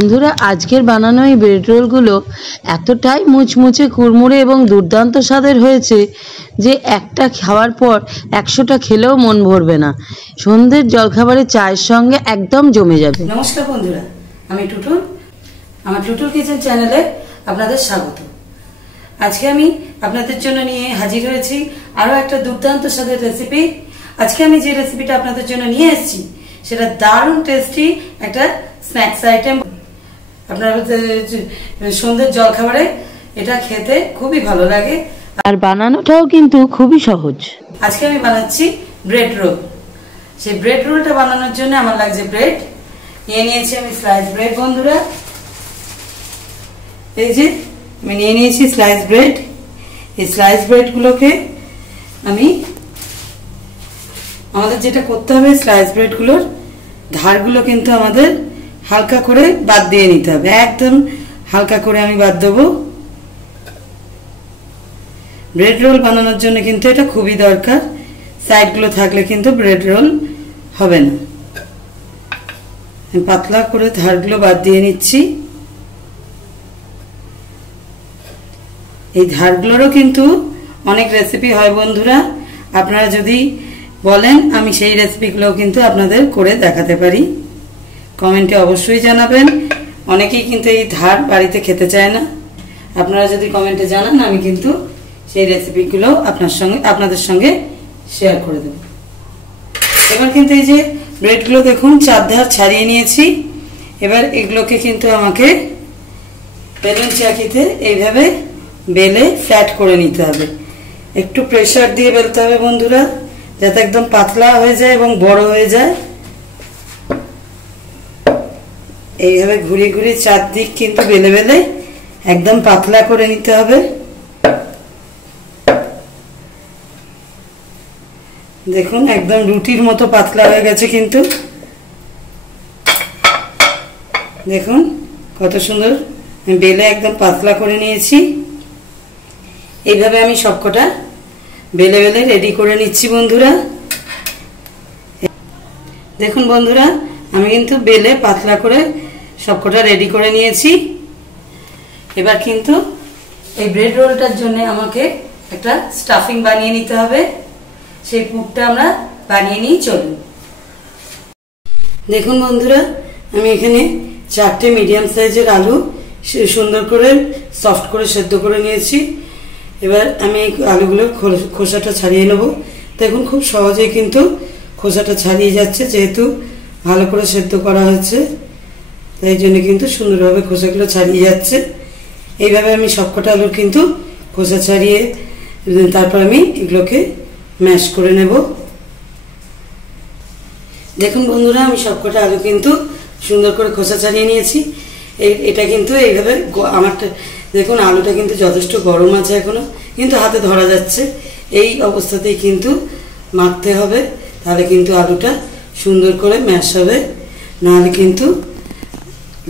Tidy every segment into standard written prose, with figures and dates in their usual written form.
বন্ধুরা আজকের বানানো এই ব্রেড রোলগুলো এতটাই মুচমুচে কুড়মুড়ে এবং দুর্দান্ত স্বাদের হয়েছে যে একটা খাওয়ার পর 100টা খেলেও মন ভরবে না। সন্ধ্যের জলখাবারে চায়ের সঙ্গে একদম জমে যাবে। নমস্কার বন্ধুরা, আমি টুটুল। আমার টুটুল কিচেন চ্যানেলে আপনাদের স্বাগত। আজকে আমি আপনাদের জন্য নিয়ে হাজির হয়েছি আরো একটা দুর্দান্ত স্বাদের রেসিপি। আজকে আমি যে রেসিপিটা আপনাদের জন্য নিয়ে এসেছি সেটা দারুণ টেস্টি একটা স্ন্যাক্স আইটেম। আপনারা সন্ধ্যের জলখাবারে এটা খেতে খুবই ভালো লাগে আর বানানোটাও কিন্তু খুবই সহজ। আজকে আমি বানাচ্ছি ব্রেড রোল। সেই ব্রেড রোলটা বানানোর জন্য আমার লাগছে ব্রেড। নিয়ে নিয়েছি আমি স্লাইস ব্রেড। বন্ধুরা এই যে আমি নিয়ে নিয়েছি স্লাইস ব্রেড। এই স্লাইস ব্রেডগুলোকে আমাদের যেটা করতে হবে, স্লাইস ব্রেডগুলোর ধারগুলো কিন্তু আমাদের হালকা করে বাদ দিয়ে নিতে হবে। একদম হালকা করে আমি বাদ দেবো। ব্রেড রোল বানানোর জন্য কিন্তু এটা খুবই দরকার। সাইডগুলো থাকলে কিন্তু ব্রেড রোল হবে না। পাতলা করে ধারগুলো বাদ দিয়ে নিচ্ছি। এই ধারগুলোরও কিন্তু অনেক রেসিপি হয় বন্ধুরা। আপনারা যদি বলেন আমি সেই রেসিপিগুলোও কিন্তু আপনাদের করে দেখাতে পারি। কমেন্টে অবশ্যই জানাবেন। অনেকেই কিন্তু এই ধার বাড়িতে খেতে চায় না। আপনারা যদি কমেন্টে জানান আমি কিন্তু সেই রেসিপিগুলো আপনাদের সঙ্গে শেয়ার করে দেব। এবার কিন্তু এই যে ব্রেডগুলো দেখুন চারধার ছাড়িয়ে নিয়েছি। এবার এগুলোকে কিন্তু আমাকে বেলুন চাকিতে এইভাবে বেলে ফ্ল্যাট করে নিতে হবে। একটু প্রেসার দিয়ে বেলতে হবে বন্ধুরা, যাতে একদম পাতলা হয়ে যায় এবং বড় হয়ে যায়। এইভাবে ঘুরিয়ে ঘুরিয়ে চারদিক কিন্তু বেলে বেলে একদম পাতলা করে নিতে হবে। দেখুন একদম রুটির মতো পাতলা হয়ে গেছে কিন্তু। দেখুন কত সুন্দর বেলে একদম পাতলা করে নিয়েছি। এইভাবে আমি সবকটা বেলে বেলে রেডি করে নিচ্ছি বন্ধুরা। দেখুন বন্ধুরা আমি কিন্তু বেলে পাতলা করে সবকটা রেডি করে নিয়েছি। এবার কিন্তু এই ব্রেড রোলটার জন্য আমাকে একটা স্টাফিং বানিয়ে নিতে হবে। সেই পুরটা আমরা বানিয়ে নিই, চলুন। দেখুন বন্ধুরা আমি এখানে 4টে মিডিয়াম সাইজের আলু সুন্দর করে সফট করে সেদ্ধ করে নিয়েছি। এবার আমি এই আলুগুলোর খোসাটা ছাড়িয়ে নেব। দেখুন খুব সহজেই কিন্তু খোসাটা ছাড়িয়ে যাচ্ছে, যেহেতু ভালো করে সেদ্ধ করা হয়েছে তাই জন্য কিন্তু সুন্দরভাবে খোসাগুলো ছাড়িয়ে যাচ্ছে। এইভাবে আমি সবকটা আলুর কিন্তু খোসা ছাড়িয়ে তারপর আমি এগুলোকে ম্যাশ করে নেব। দেখুন বন্ধুরা আমি সবকটা আলু কিন্তু সুন্দর করে খোসা ছাড়িয়ে নিয়েছি। এটা কিন্তু এইভাবে আমারটা দেখুন আলুটা কিন্তু যথেষ্ট গরম আছে এখনো, কিন্তু হাতে ধরা যাচ্ছে। এই অবস্থাতেই কিন্তু মাখতে হবে, তাহলে কিন্তু আলুটা সুন্দর করে ম্যাশ হবে। নাহলে কিন্তু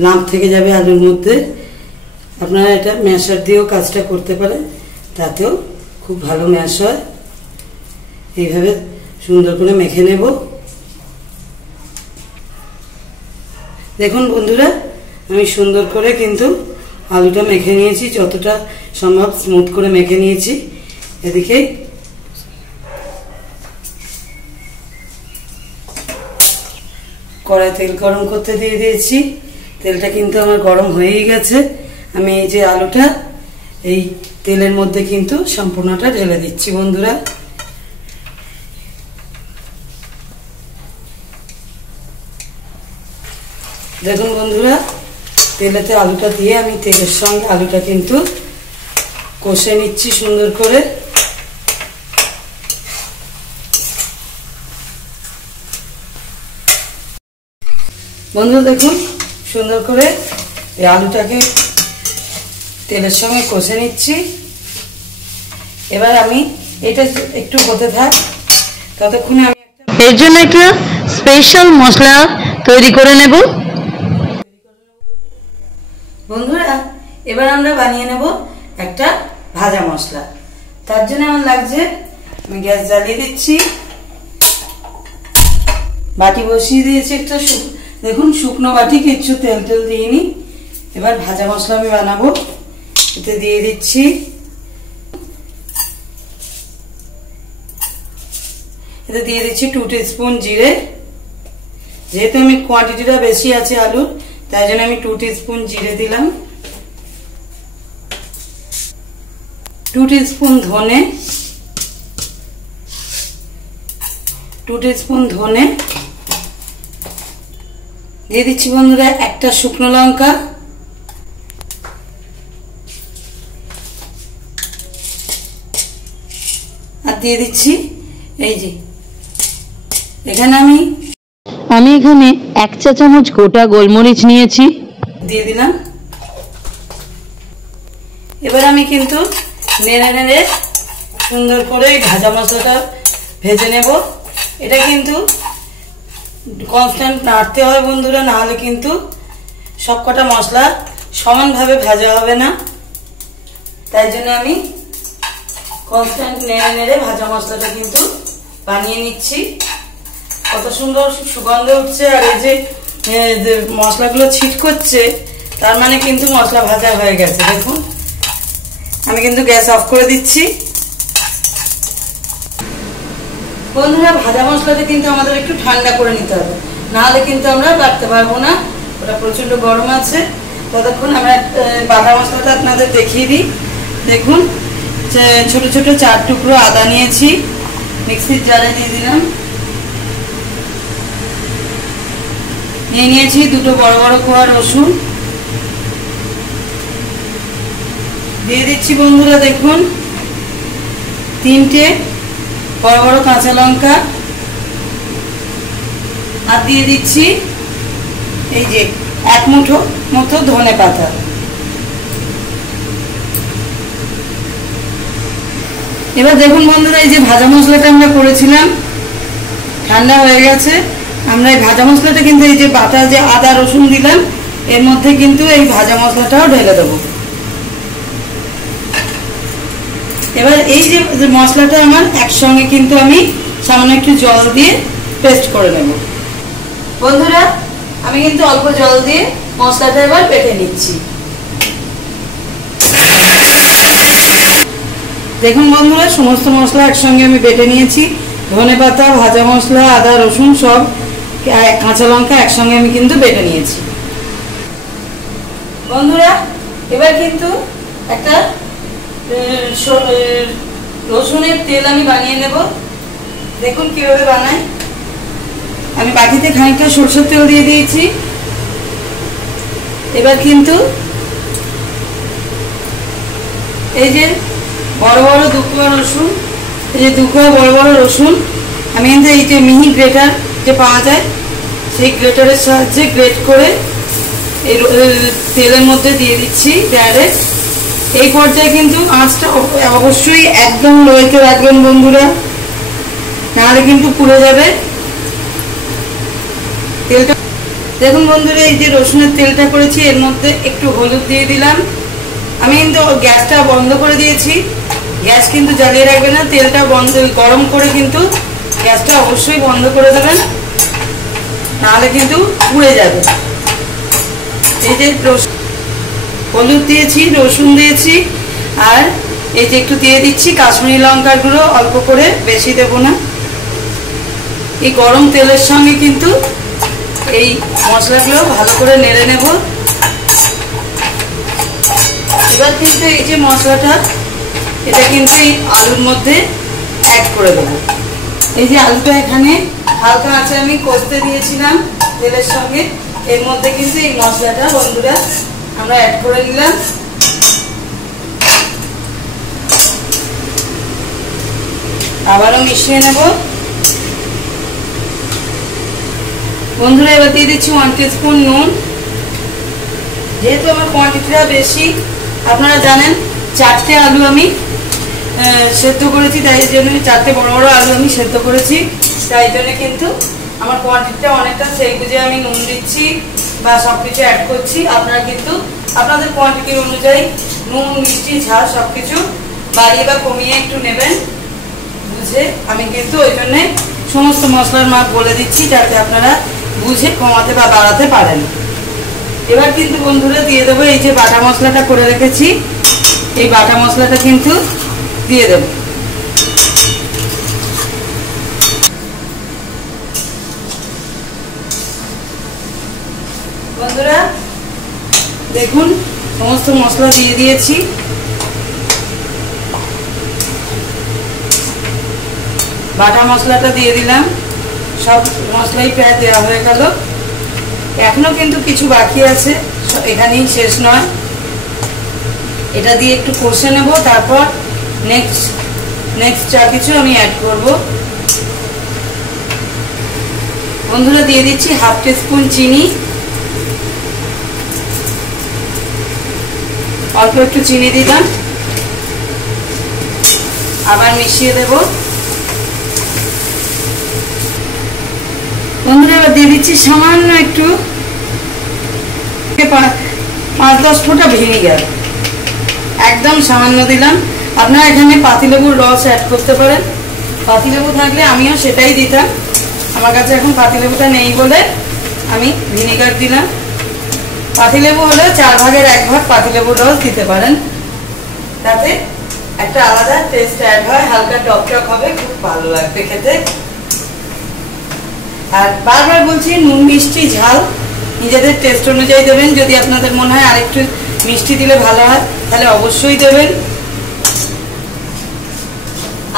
লাম্প থেকে যাবে আলুর মধ্যে। আপনারা এটা ম্যাশার দিয়েও কাজটা করতে পারেন, তাতেও খুব ভালো ম্যাশ হয়। এইভাবে সুন্দর করে মেখে নেব। দেখুন বন্ধুরা আমি সুন্দর করে কিন্তু আলুটা মেখে নিয়েছি, যতটা সম্ভব স্মুথ করে মেখে নিয়েছি। এদিকে কড়াই তেল গরম করতে দিয়ে দিয়েছি। তেলটা কিন্তু আমার গরম হয়েই গেছে। আমি এই যে আলুটা এই তেলের মধ্যে কিন্তু সম্পূর্ণটা ঢেলে দিচ্ছি বন্ধুরা। দেখুন বন্ধুরা তেলেতে আলুটা দিয়ে আমি তেলের সঙ্গে আলুটা কিন্তু কষে নিচ্ছি সুন্দর করে। বন্ধুরা দেখুন সুন্দর করে এই আলুটাকে তেলের সঙ্গে কষে নিচ্ছি। এবার আমি এটা একটু হতে থাক, ততক্ষণে আমি এর জন্য একটা স্পেশাল মশলা তৈরি করে নেব বন্ধুরা। এবার আমরা বানিয়ে নেব একটা ভাজা মশলা। তার জন্য আমার লাগছে, আমি গ্যাস জ্বালিয়ে দিচ্ছি, বাটি বসিয়ে দিয়েছি একটা দেখুন শুকনো বাটি কিচ্ছু তেল টেল দিইনি। এবার ভাজা মশলা আমি বানাবো, এতে দিয়ে দিচ্ছি এতে দিয়ে দিচ্ছি 2 টিস্পুন জিরে। যেহেতু আমি কোয়ান্টিটিটা বেশি আছে আলুর, তাই জন্য আমি 2 টিস্পুন জিরে দিলাম। 2 টিস্পুন ধনে, 2 টিস্পুন ধনে দিয়ে দিচ্ছি বন্ধুরা। একটা শুকনো লঙ্কা, আর দিয়ে দিচ্ছি এই যে এখানে আমি এখানে 1 চা চামচ গোটা গোলমরিচ নিয়েছি, দিয়ে দিলাম। এবার আমি কিন্তু নেড়ে নেড়ে সুন্দর করে ভাজা মশলাটা ভেজে নেব। এটা কিন্তু কনস্ট্যান্ট নাড়তে হবে বন্ধুরা, না হলে কিন্তু সবকটা মশলা সমানভাবে ভাজা হবে না। তাই জন্য আমি কনস্ট্যান্ট নেড়ে নেড়ে ভাজা মশলাটা কিন্তু বানিয়ে নিচ্ছি। কত সুন্দর সুগন্ধ উঠছে, আর এই যে মশলাগুলো ছিট করছে, তার মানে কিন্তু মশলা ভাজা হয়ে গেছে। দেখুন আমি কিন্তু গ্যাস অফ করে দিচ্ছি। বন্ধুরা ভাজা মশলাটা কিন্তু আমাদের একটু ঠান্ডা করে নিতে হবে, নাহলে কিন্তু আমরা বাটতে পারবো না, ওটা প্রচন্ড গরম আছে। ততক্ষণ আমরা বাটা মশলাটা আপনাদের দেখিয়ে দিই। দেখুন ছোট ছোট 4 টুকরো আদা নিয়েছি, মিক্সির জারে দিয়ে দিলাম। নিয়েছি 2 বড় বড় কোয়া রসুন, দিয়ে দিচ্ছি বন্ধুরা দেখুন 3টে বড় বড় কাঁচা লঙ্কা, আর দিয়ে দিচ্ছি এই যে 1 মুঠো মতো ধনে পাতা। এবার দেখুন বন্ধুরা এই যে ভাজা মশলাটা আমরা করেছিলাম ঠান্ডা হয়ে গেছে। আমরা এই ভাজা মশলাটা কিন্তু এই যে বাটা যে আদা রসুন দিলাম, এর মধ্যে কিন্তু এই ভাজা মশলাটাও ঢেলে দেবো। এবার এই যে মশলাটা আমার একসঙ্গে কিন্তু আমি সামান্য একটু জল দিয়ে পেস্ট করে নেব। বন্ধুরা আমি কিন্তু অল্প জল দিয়ে মশলাটা এবার বেটে নিচ্ছি। দেখুন বন্ধুরা সমস্ত মশলা একসঙ্গে আমি বেটে নিয়েছি। ধনেপাতা, ভাজা মশলা, আদা রসুন সব, কাঁচা লঙ্কা একসঙ্গে আমি কিন্তু বেটে নিয়েছি। বন্ধুরা এবার কিন্তু একটা রসুনের তেল আমি বানিয়ে নেব। দেখুন কিভাবে বানাই। আমি বাটিতে খানিকটা সরষের তেল দিয়ে দিয়েছি। এবার কিন্তু এই যে বড় বড় 2 কোয়া রসুন, এই যে 2 কোয়া বড় বড় রসুন আমি কিন্তু এই যে মিহি গ্রেটার যে পাওয়া যায়, সেই গ্রেটারের সাহায্যে গ্রেট করে এই তেলের মধ্যে দিয়ে দিচ্ছি ডাইরেক্ট। এই পর্যায়ে কিন্তু আঁচটা অবশ্যই একদম লোতে রাখবেন বন্ধুরা, নাহলে কিন্তু পুড়ে যাবে তেলটা। দেখুন বন্ধুরা এই যে রসুনের তেলটা করেছি, এর মধ্যে একটু হলুদ দিয়ে দিলাম। আমি কিন্তু গ্যাসটা বন্ধ করে দিয়েছি, গ্যাস কিন্তু জ্বালিয়ে রাখবেন না, তেলটা বন্ধ গরম করে কিন্তু গ্যাসটা অবশ্যই বন্ধ করে দেবেন, নাহলে কিন্তু পুড়ে যাবে। এই যে হলুদ দিয়েছি, রসুন দিয়েছি, আর এই যে একটু দিয়ে দিচ্ছি কাশ্মীরি লঙ্কার গুঁড়ো, অল্প করে, বেশি দেব না। এই গরম তেলের সঙ্গে কিন্তু এই মশলাগুলো ভালো করে নেড়ে নেব। এবার কিন্তু এই যে মশলাটা, এটা কিন্তু এই আলুর মধ্যে অ্যাড করে দেবো। এই যে আলুটা এখানে হালকা আঁচে আমি কষতে দিয়েছিলাম তেলের সঙ্গে, এর মধ্যে কিন্তু এই মশলাটা বন্ধুরা আমরা অ্যাড করে নিলাম। আবারও মিশিয়ে নেব বন্ধুরা। এবার দিয়ে দিচ্ছি 1 টিস্পুন নুন। যেহেতু আমার কোয়ান্টিটিটা বেশি, আপনারা জানেন 4টে আলু আমি সেদ্ধ করেছি, তাই জন্য 4টে বড় বড় আলু আমি সেদ্ধ করেছি, তাই জন্য কিন্তু আমার কোয়ান্টিটিটা অনেকটা, সেই বুঝে আমি নুন দিচ্ছি বা সবকিছু অ্যাড করছি। আপনারা কিন্তু আপনাদের কোয়ান্টিটি অনুযায়ী নুন, মিষ্টি, ঝাল সবকিছু বাড়িয়ে বা কমিয়ে একটু নেবেন বুঝে। আমি কিন্তু ওই জন্যে সমস্ত মশলার মাপ বলে দিচ্ছি, যাতে আপনারা বুঝে কমাতে বা বাড়াতে পারেন। এবার কিন্তু বন্ধুরা দিয়ে দেবো এই যে বাটা মশলাটা করে রেখেছি, এই বাটা মশলাটা কিন্তু দিয়ে দেব। বন্ধুরা দেখুন সমস্ত মশলা দিয়ে দিয়েছি। বাটা মশলাটা দিয়ে দিলাম, সব মশলাই প্রায় দেওয়া হয়ে গেল। এখনো কিন্তু কিছু বাকি আছে, এখানেই শেষ নয়। এটা দিয়ে একটু কষে নেব, তারপর নেক্সট যা কিছু আমি অ্যাড করব। বন্ধুরা দিয়ে দিচ্ছি হাফ টিস্পুন চিনি, অল্প একটু চিনি দিলাম, আবার মিশিয়ে দেব। বন্ধুরা এবার দিয়ে দিচ্ছি সামান্য একটু 5-10 ফোঁটা ভিনিগার, একদম সামান্য দিলাম। আপনারা এখানে পাতিলেবুর রস অ্যাড করতে পারেন, পাতিলেবু থাকলে আমিও সেটাই দিতাম। আমার কাছে এখন পাতিলেবুটা নেই বলে আমি ভিনিগার দিলাম। পাতিলেবু হলে 4 ভাগের 1 ভাগ পাতিলেবুর রস দিতে পারেন, তাতে একটা আলাদা টেস্ট অ্যাড হয়, হালকা টক টক হবে, খুব ভালো লাগবে খেতে। আর বারবার বলছি নুন মিষ্টি ঝাল নিজেদের টেস্ট অনুযায়ী দেবেন। যদি আপনাদের মনে হয় আরেকটু মিষ্টি দিলে ভালো হয় তাহলে অবশ্যই দেবেন।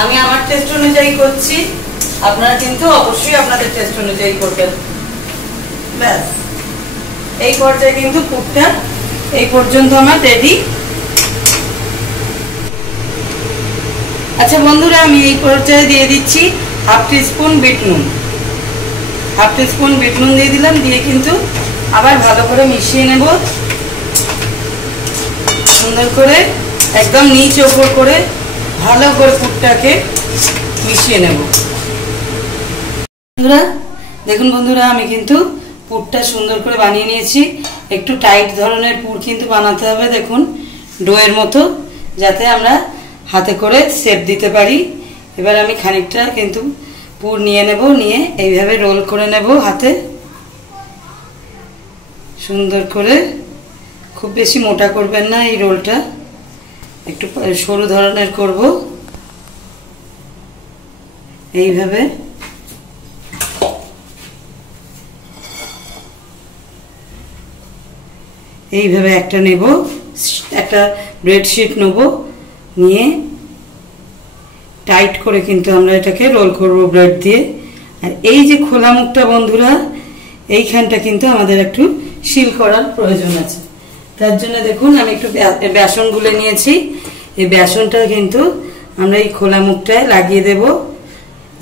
আমি আমার টেস্ট অনুযায়ী করছি, আপনারা কিন্তু অবশ্যই আপনাদের টেস্ট অনুযায়ী করবেন। ব্যাস এই পর্যায়ে কিন্তু পুরটা এই পর্যন্ত আমার রেডি। আচ্ছা বন্ধুরা আমি এই পর্যায়ে দিয়ে দিচ্ছি হাফ টিস্পুন বিট নুন, হাফ টিস্পুন বিট নুন দিয়ে দিলাম, দিয়ে কিন্তু আবার ভালো করে মিশিয়ে নেব সুন্দর করে, একদম নিচ ওপর করে ভালো করে পুরটাকে মিশিয়ে নেব। বন্ধুরা দেখুন বন্ধুরা আমি কিন্তু পুরটা সুন্দর করে বানিয়ে নিয়েছি। একটু টাইট ধরনের পুর কিন্তু বানাতে হবে, দেখুন ডোয়ের মতো, যাতে আমরা হাতে করে শেপ দিতে পারি। এবার আমি খানিকটা কিন্তু পুর নিয়ে নেব, নিয়ে এইভাবে রোল করে নেব হাতে সুন্দর করে। খুব বেশি মোটা করবেন না এই রোলটা, একটু সরু ধরনের করব। এইভাবে এইভাবে একটা নেব, একটা ব্রেড শিট নেব, নিয়ে টাইট করে কিন্তু আমরা এটাকে রোল করব ব্রেড দিয়ে। আর এই যে খোলা মুখটা বন্ধুরা, এইখানটা কিন্তু আমাদের একটু সিল করার প্রয়োজন আছে। তার জন্য দেখুন আমি একটু বেসন গুলে নিয়েছি, এই বেসনটা কিন্তু আমরা এই খোলা মুখটায় লাগিয়ে দেব,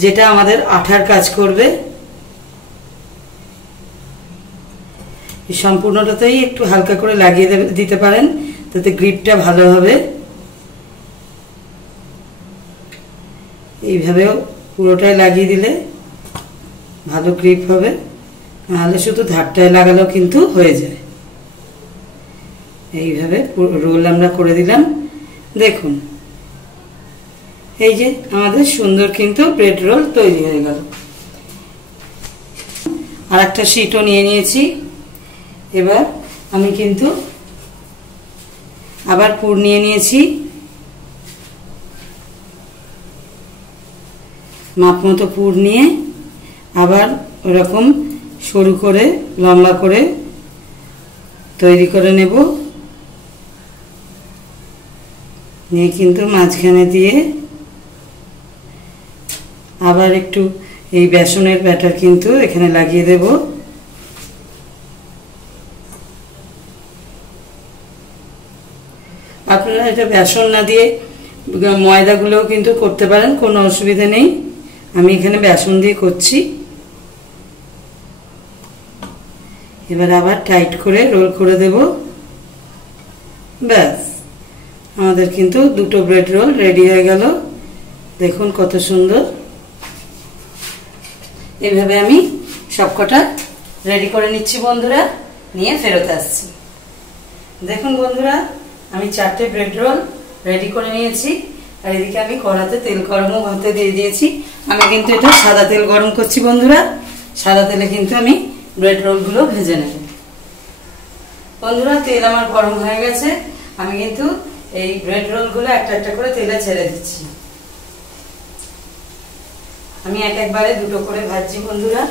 যেটা আমাদের আঠার কাজ করবে। এই সম্পূর্ণটাতেই একটু হালকা করে লাগিয়ে দিতে পারেন, তাতে গ্রিপটা ভালো হবে। এইভাবে পুরোটাই লাগিয়ে দিলে ভালো গ্রিপ হবে, নাহলে শুধু ধারটায় লাগালেও কিন্তু হয়ে যায়। এইভাবে রোল আমরা করে দিলাম। দেখুন এই যে আমাদের সুন্দর কিন্তু ব্রেড রোল তৈরি হয়ে গেল। আর একটা শিটও নিয়ে নিয়েছি। এবার আমি কিন্তু আবার পুর নিয়ে নিয়েছি, মাপ মতো পুর নিয়ে আবার ওরকম সরু করে লম্বা করে তৈরি করে নেব, নিয়ে কিন্তু মাঝখানে দিয়ে আবার একটু এই বেসনের ব্যাটার কিন্তু এখানে লাগিয়ে দেব। আপনারা এটা বেসন না দিয়ে ময়দাগুলোও কিন্তু করতে পারেন, কোনো অসুবিধা নেই। আমি এখানে বেসন দিয়ে করছি। এবার আবার টাইট করে রোল করে দেব। ব্যাস আমাদের কিন্তু দুটো ব্রেড রোল রেডি হয়ে গেল। দেখুন কত সুন্দর। এইভাবে আমি সবকটা রেডি করে নিচ্ছি বন্ধুরা, নিয়ে ফেরত আসছি। দেখুন বন্ধুরা আমি 4টে ব্রেড রোল রেডি করে নিয়েছি। আর এদিকে আমি কড়াতে তেল গরমও হতে দিয়ে দিয়েছি। আমি কিন্তু এটা সাদা তেল গরম করছি বন্ধুরা, সাদা তেলে কিন্তু আমি ব্রেড রোলগুলো ভেজে নেব। বন্ধুরা তেল আমার গরম হয়ে গেছে, আমি কিন্তু এই ব্রেড রোলগুলো একটা একটা করে তেলে ছেড়ে দিচ্ছি। আমি একবারে দুটো করে ভাজছি বন্ধুরা।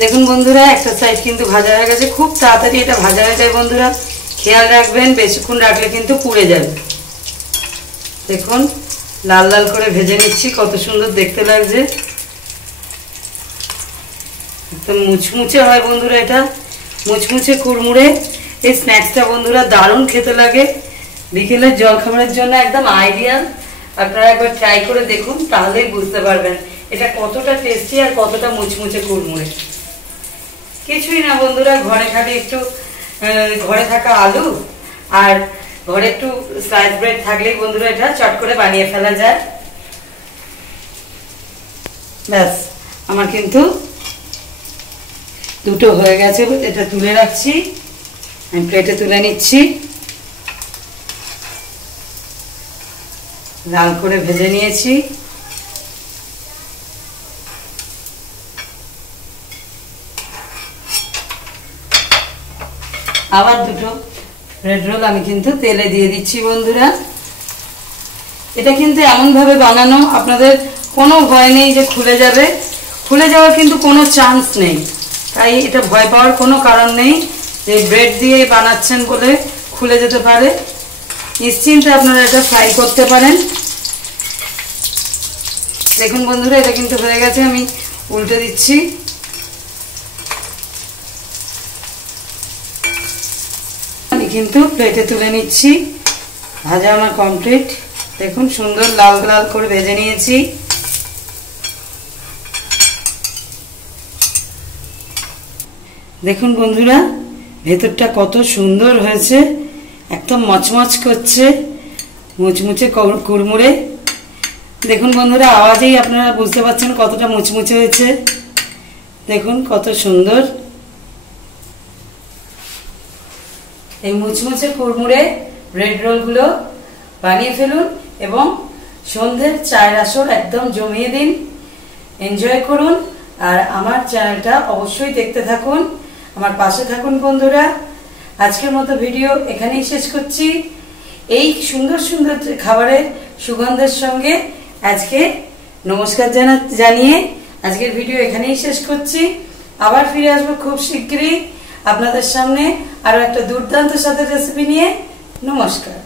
দেখুন বন্ধুরা একটা সাইড কিন্তু ভাজা হয়ে গেছে, খুব তাড়াতাড়ি এটা ভাজা হয়ে যায় বন্ধুরা, খেয়াল রাখবেন বেশিক্ষণ রাখলে কিন্তু পুড়ে যাবে। দেখুন লাল লাল করে ভেজে নিচ্ছি, কত সুন্দর দেখতে লাগছে, একদম মুচমুচে হয় বন্ধুরা, এটা মুচমুচে কুড়মুড়ে। এই স্ন্যাক্সটা বন্ধুরা দারুণ খেতে লাগে, বিকেলের জলখাবারের জন্য একদম আইডিয়াল। আপনারা একবার ট্রাই করে দেখুন, তাহলেই বুঝতে পারবেন এটা কতটা টেস্টি আর কতটা মুচমুচে কুড়মুড়ে। কিছুই না বন্ধুরা, ঘরে খালি একটু ঘরে থাকা আলু আর ঘরে একটু স্লাইস ব্রেড থাকলেই বন্ধুরা এটা চট করে বানিয়ে ফেলা যায়। ব্যাস আমার কিন্তু দুটো হয়ে গেছে, এটা তুলে রাখছি, আমি প্লেটে তুলে নিচ্ছি। লাল করে ভেজে নিয়েছি। আবার দুটো ব্রেড রোল আমি কিন্তু তেলে দিয়ে দিচ্ছি বন্ধুরা। এটা কিন্তু এমন ভাবে বানানো, আপনাদের কোনো ভয় নেই যে খুলে যাবে, খুলে যাওয়ার কিন্তু কোনো চান্স নেই, তাই এটা ভয় পাওয়ার কোনো কারণ নেই যে ব্রেড দিয়ে বানাচ্ছেন বলে খুলে যেতে পারে। নিশ্চিন্তে আপনারা এটা ফ্রাই করতে পারেন। দেখুন বন্ধুরা এটা কিন্তু হয়ে গেছে, আমি উল্টে দিচ্ছি। আমি কিন্তু প্লেটে তুলে নিচ্ছি, ভাজা আমার কমপ্লিট। দেখুন সুন্দর লাল লাল করে ভেজে নিয়েছি। দেখুন বন্ধুরা ভেতরটা কত সুন্দর হয়েছে, একদম মচমচ করছে, মুচমুচে কুড়মুড়ে। দেখুন বন্ধুরা আওয়াজেই আপনারা বুঝতে পারছেন কতটা মুচমুচে হয়েছে, দেখুন কত সুন্দর। এই মুচমুচে কুড়মুড়ে ব্রেড রোলগুলো বানিয়ে ফেলুন এবং সন্ধ্যের চায়ের আসর একদম জমিয়ে দিন, এনজয় করুন। আর আমার চ্যানেলটা অবশ্যই দেখতে থাকুন, আমার পাশে থাকুন বন্ধুরা। আজকের মতো ভিডিও এখানেই শেষ করছি। এই সুন্দর সুন্দর খাবারের সুগন্ধের সঙ্গে আজকে নমস্কার জানিয়ে আজকের ভিডিও এখানেই শেষ করছি। আবার ফিরে আসবো খুব শীঘ্রই আপনাদের সামনে আরো একটা দুর্দান্ত স্বাদের রেসিপি নিয়ে। নমস্কার।